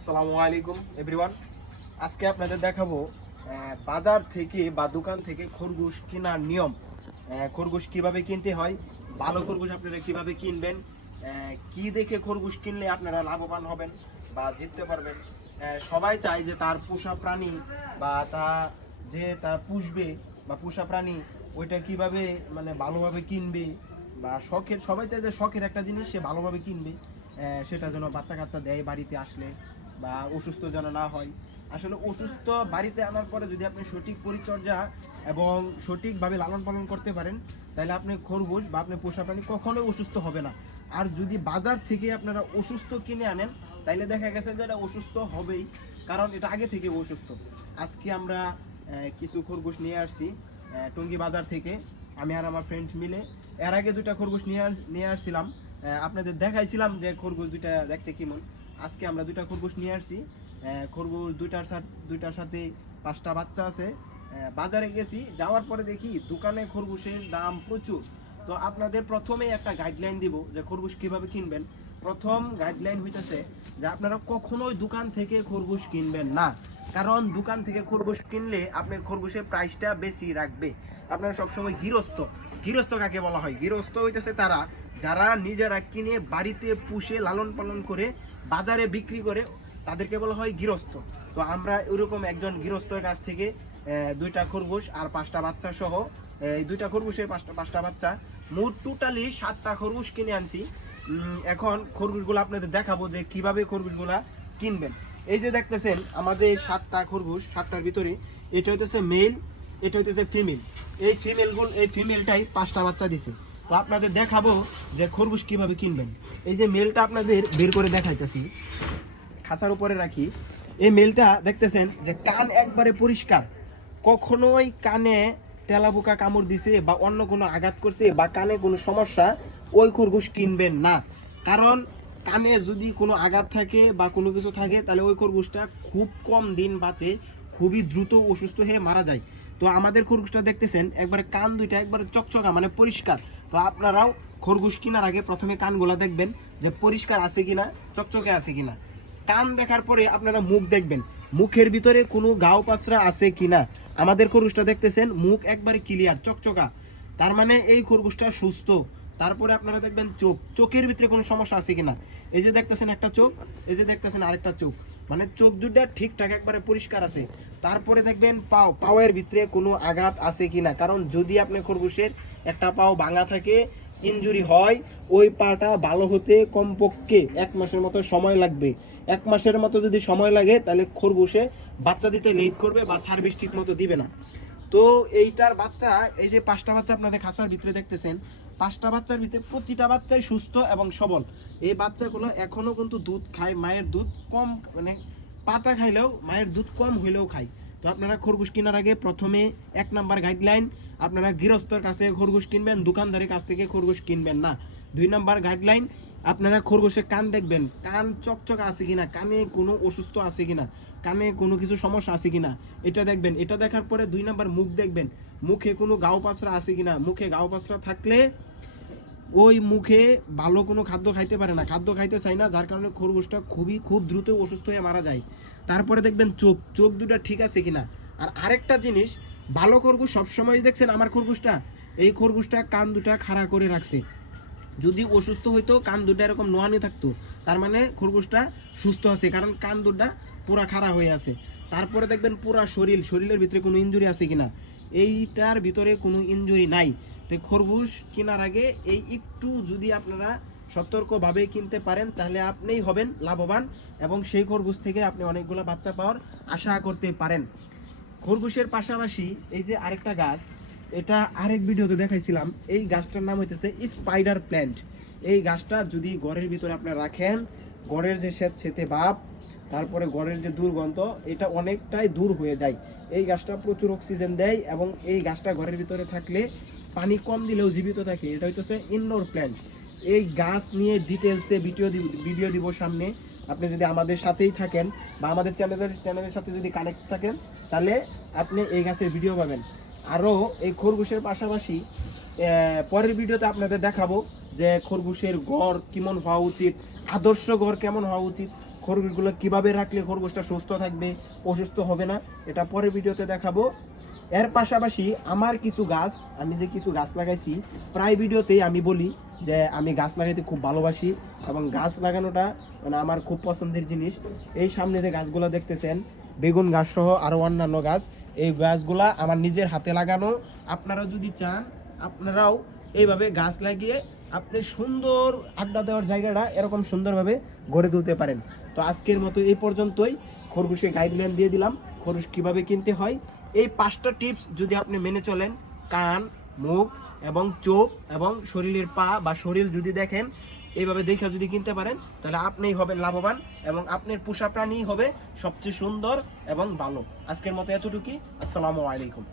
আসসালামু আলাইকুম এভরিওয়ান আজকে আপনাদের দেখাবো বাজার থেকে বা দোকান থেকে খরগোশ কেনার নিয়ম। খরগোশ কীভাবে কিনতে হয়, ভালো খরগোশ আপনারা কীভাবে কিনবেন কি দেখে খরগোশ কিনলে আপনারা লাভবান হবেন বা জিততে পারবেন। সবাই চায় যে তার পোষা প্রাণী বা তা যে তা পুষবে বা পোষা প্রাণী, ওইটা কীভাবে মানে ভালোভাবে কিনবে বা শখের, সবাই চায় যে শখের একটা জিনিস সে ভালোভাবে কিনবে সেটা যেন বাচ্চা কাচ্চা দেয় বাড়িতে আসলে। বা অসুস্থ যেন না হয়। আসলে অসুস্থ বাড়িতে আনার পরে যদি আপনি সঠিক পরিচর্যা এবং সঠিকভাবে লালন পালন করতে পারেন, তাহলে আপনি খরগোশ বা আপনি পোষা প্রাণী কখনোই অসুস্থ হবে না। আর যদি বাজার থেকে আপনারা অসুস্থ কিনে আনেন তাইলে দেখা গেছে যে এটা অসুস্থ হবেই, কারণ এটা আগে থেকে অসুস্থ। আজকে আমরা কিছু খরগোশ নিয়ে আসছি টঙ্গী বাজার থেকে। আমি আর আমার ফ্রেন্ড মিলে এর আগে দুইটা খরগোশ নিয়ে নিয়ে আসছিলাম। আপনাদের দেখাইছিলাম যে খরগোশ দুইটা দেখতে কেমন। আজকে আমরা দুইটা খরগোশ নিয়ে আসছি। খরগোশ দুইটার সাথে দুইটার সাথে পাঁচটা বাচ্চা আছে। বাজারে গেছি, যাওয়ার পরে দেখি দোকানে খরগোশের দাম প্রচুর। তো আপনাদের প্রথমে একটা গাইডলাইন দিব যে খরগোশ কীভাবে কিনবেন। প্রথম গাইডলাইন হইতেছে যে আপনারা কখনোই দোকান থেকে খরগোশ কিনবেন না। কারণ দোকান থেকে খরগোশ কিনলে আপনি খরগোশের প্রাইসটা বেশি রাখবে। আপনারা সবসময় গৃহস্থ। গৃহস্থ কাকে বলা হয়? গৃহস্থ হইতেছে তারা যারা নিজেরা কিনে বাড়িতে পুষে লালন পালন করে বাজারে বিক্রি করে, তাদেরকে বলা হয় গৃহস্থ। তো আমরা ওইরকম একজন গৃহস্থর কাছ থেকে দুইটা খরগোশ আর পাঁচটা বাচ্চা সহ এই দুইটা খরগোশের পাঁচটা পাঁচটা বাচ্চা, মোট টোটালি সাতটা খরগোশ কিনে আনছি। এখন খরগোশগুলো আপনাদের দেখাবো যে কীভাবে খরগোশগুলা কিনবেন। এই যে দেখতেছেন, আমাদের সাতটা খরগোশ, সাতটার ভিতরে, এটা হইতেছে মেল এটা হইতেছে ফিমেল এই ফিমেলগুলো এই ফিমেলটাই পাঁচটা বাচ্চা দিছে। তো আপনাদের দেখাবো যে খরগোশ কীভাবে কিনবেন। এই যে মেলটা আপনাদের বের করে দেখাইতেছি খাসার উপরে রাখি। এই মেলটা দেখতেছেন যে কান একবারে পরিষ্কার। কখনোই কানে তেলাপোকা কামড় দিছে বা অন্য কোনো আঘাত করছে বা কানে কোনো সমস্যা, ওই খরগোশ কিনবেন না। কারণ কানে যদি কোনো আঘাত থাকে বা কোনো কিছু থাকে, তাহলে ওই খরগোশটা খুব কম দিন বাঁচে, খুবই দ্রুত অসুস্থ হয়ে মারা যায়। তো আমাদের খরগোশটা দেখতেছেন, একবারে কান দুইটা, একবারে চকচকা মানে পরিষ্কার। তো আপনারাও খরগোশ কেনার আগে প্রথমে কানগুলা দেখবেন যে পরিষ্কার আছে কিনা, চকচকে আছে কিনা। কান দেখার পরে আপনারা মুখ দেখবেন, মুখের ভিতরে কোনো গাও পাসরা আছে কিনা। আমাদের খরগোশটা দেখতেছেন, মুখ একবারে ক্লিয়ার চকচকা। তার মানে এই খরগোশটা সুস্থ। তারপরে আপনারা দেখবেন চোখ। চোখের ভিতরে কোনো সমস্যা আছে কিনা? এই যে দেখতেছেন একটা চোখ, এই যে দেখতেছেন আরেকটা চোখ। মানে চোখ দুটা ঠিকঠাক একবারে পরিষ্কার আছে। তারপরে দেখবেন পাও, পাওয়ের ভিতরে কোনো আঘাত আছে কিনা? কারণ যদি আপনি খরগোশের একটা পাও ভাঙা থাকে, ইনজুরি হয়, ওই পাটা ভালো হতে কমপক্ষে এক মাসের মতো সময় লাগবে। এক মাসের মতো যদি সময় লাগে, তাহলে খরগোশে বাচ্চা দিতে লেট করবে বা সার্ভিস ঠিক মতো দিবে না। তো এইটার বাচ্চা, এই যে পাঁচটা বাচ্চা আপনাদের খাসার ভিতরে দেখতেছেন পাঁচটা বাচ্চার ভিতরে প্রতিটা বাচ্চাই সুস্থ এবং সবল। এই বাচ্চাগুলো এখনও কিন্তু দুধ খায়, মায়ের দুধ কম মানে পাতা খাইলেও, মায়ের দুধ কম হইলেও খায়। তো আপনারা খরগোশ কেনার আগে প্রথমে এক নাম্বার গাইডলাইন আপনারা গৃহস্থর কাছ থেকে খরগোশ কিনবেন, দোকানদারের কাছ থেকে খরগোশ কিনবেন না। দুই নাম্বার গাইডলাইন আপনারা খরগোশের কান দেখবেন, কান চকচক আছে কিনা, কানে কোনো অসুস্থ আছে কিনা, কানে কোনো কিছু সমস্যা আছে কিনা, এটা দেখবেন। এটা দেখার পরে দুই নাম্বার মুখ দেখবেন, মুখে কোনো গাও পাসরা আছে কিনা, মুখে গাও পাসরা থাকলে ওই মুখে ভালো কোনো খাদ্য খাইতে পারে না। খাদ্য খাইতে চাই না, যার কারণে খরগোশটা খুবই, খুব দ্রুত অসুস্থ হয়ে মারা যায়। তারপরে দেখবেন চোখ। চোখ দুটা ঠিক আছে কিনা? আর আরেকটা জিনিস, ভালো খরগোশ সবসময় দেখছেন আমার খরগোশটা? এই খরগোশটা কান দুটা খাড়া করে রাখছে। যদি অসুস্থ হইতো, কান দুটা এরকম নোয়ানি থাকতো, তার মানে খরগোশটা সুস্থ আছে, কারণ কান দুটা পুরা খাড়া হয়ে আছে। তারপরে দেখবেন পুরা শরীর, শরীরের ভিতরে কোনো ইনজুরি আছে কিনা? এইটার ভিতরে কোনো ইনজুরি নাই। তো খরগোশ কেনার আগে এই একটু যদি আপনারা সতর্কভাবে কিনতে পারেন, তাহলে আপনিই হবেন লাভবান এবং সেই খরগোশ থেকে আপনি অনেকগুলো বাচ্চা পাওয়ার আশা করতে পারেন। খরগোশের পাশাপাশি এই যে আরেকটা গাছ এটা আরেক ভিডিওতে দেখাইছিলাম। এই গাছটার নাম হইতেছে স্পাইডার প্ল্যান্ট এই গাছটা যদি ঘরের ভিতরে আপনি রাখেন, ঘরের যে স্বেত সেতে ভাব, তারপরে ঘরের যে দুর্গন্ধ, এটা অনেকটাই দূর হয়ে যায়। এই গাছটা প্রচুর অক্সিজেন দেয় এবং এই গাছটা ঘরের ভিতরে থাকলে পানি কম দিলেও জীবিত থাকে। এটা হইতেছে ইনডোর প্ল্যান্ট এই গাছ নিয়ে ডিটেলসে ভিডিও ভিডিও দিব সামনে। আপনি যদি আমাদের সাথেই থাকেন বা আমাদের চ্যানেলের চ্যানেলের সাথে যদি কানেক্ট থাকেন, তাহলে আপনি এই গাছের ভিডিও পাবেন। আরও এই খরগোশের পাশাপাশি পরের ভিডিওতে আপনাদের দেখাবো যে খরগোশের গড় কেমন হওয়া উচিত, আদর্শ গড় কেমন হওয়া উচিত, খরগোশগুলো কীভাবে রাখলে খরগোশটা সুস্থ থাকবে, অসুস্থ হবে না, এটা পরের ভিডিওতে দেখাবো। এর পাশাপাশি আমার কিছু গাছ, আমি যে কিছু গাছ লাগাইছি, প্রায় ভিডিওতেই আমি বলি যে আমি গাছ লাগাইতে খুব ভালোবাসি এবং গাছ লাগানোটা মানে আমার খুব পছন্দের জিনিস। এই সামনে যে গাছগুলো দেখতেছেন বেগুন গাছ সহ আরও অন্যান্য গাছ। এই গাছগুলা আমার নিজের হাতে লাগানো। আপনারা যদি চান, আপনারাও এইভাবে গাছ লাগিয়ে আপনি সুন্দর আড্ডা দেওয়ার জায়গাটা এরকম সুন্দরভাবে গড়ে তুলতে পারেন। তো আজকের মতো এই পর্যন্তই। খরগোশের গাইডলাইন দিয়ে দিলাম, খরগোশ কীভাবে কিনতে হয়। এই পাঁচটা টিপস যদি আপনি মেনে চলেন, কান, মুখ এবং চোখ এবং শরীরের পা বা শরীর যদি দেখেন এইভাবে দেখে যদি কিনতে পারেন, তাহলে আপনিই হবেন লাভবান এবং আপনার পোষা প্রাণী হবে সবচেয়ে সুন্দর এবং ভালো। আজকের মতো এতটুকুই। আসসালামু আলাইকুম।